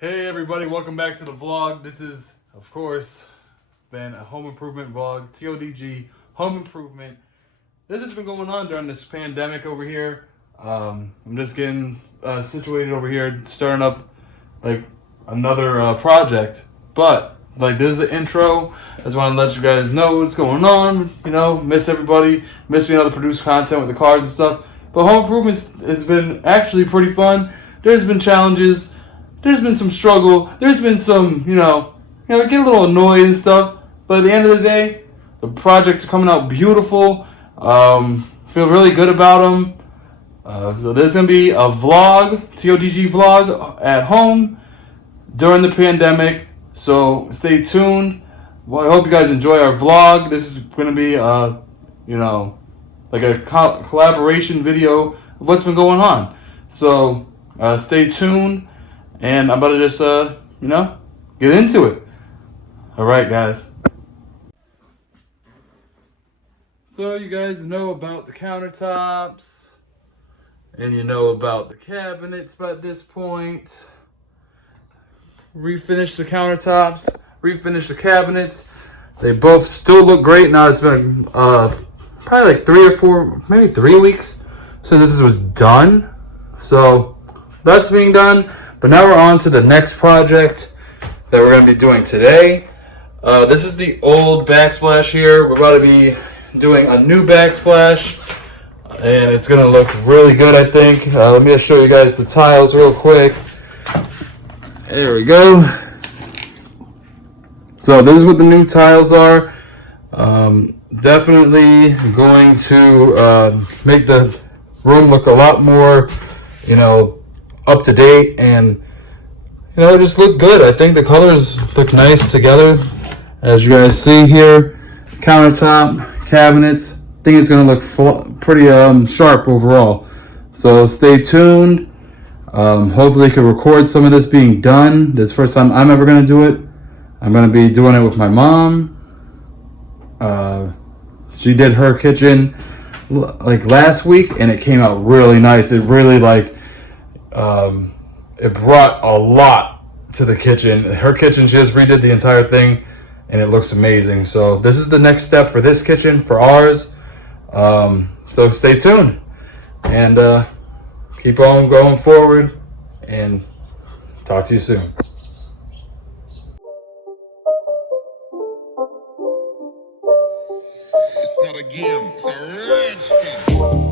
Hey everybody, welcome back to the vlog. This is, of course, been a home improvement vlog, TODG, home improvement. This has been going on during this pandemic over here. I'm just getting situated over here, starting up like another project. But like this is the intro. I just want to let you guys know what's going on. You know, miss everybody, miss being able to produce content with the cars and stuff. But home improvements has been actually pretty fun. There's been challenges. There's been some struggle. There's been some, get a little annoyed and stuff. But at the end of the day, the projects are coming out beautiful. Feel really good about them. So there's going to be a vlog, TODG vlog at home during the pandemic. So stay tuned. Well, I hope you guys enjoy our vlog. This is going to be, like a collaboration video of what's been going on. So stay tuned. And I'm about to just, get into it. All right, guys. So you guys know about the countertops. And you know about the cabinets by this point. Refinish the countertops. Refinish the cabinets. They both still look great. Now it's been probably like 3 or 4, maybe 3 weeks since this was done. So that's being done. But now we're on to the next project that we're going to be doing today. This is the old backsplash here. We're about to be doing a new backsplash. And it's going to look really good, I think. Let me just show you guys the tiles real quick. There we go. So this is what the new tiles are. Definitely going to make the room look a lot more, up to date, and just look good. I think the colors look nice together, as you guys see here. Countertop, cabinets. I think it's gonna look pretty sharp overall. So stay tuned. Hopefully, I can record some of this being done. This is the first time I'm ever gonna do it. I'm gonna be doing it with my mom. She did her kitchen like last week, and it came out really nice. It really it brought a lot to the kitchen. Her kitchen, she just redid the entire thing, and it looks amazing. So this is the next step for this kitchen, for ours. So stay tuned, and keep on going forward, and talk to you soon. It's not a game, it's a rich thing.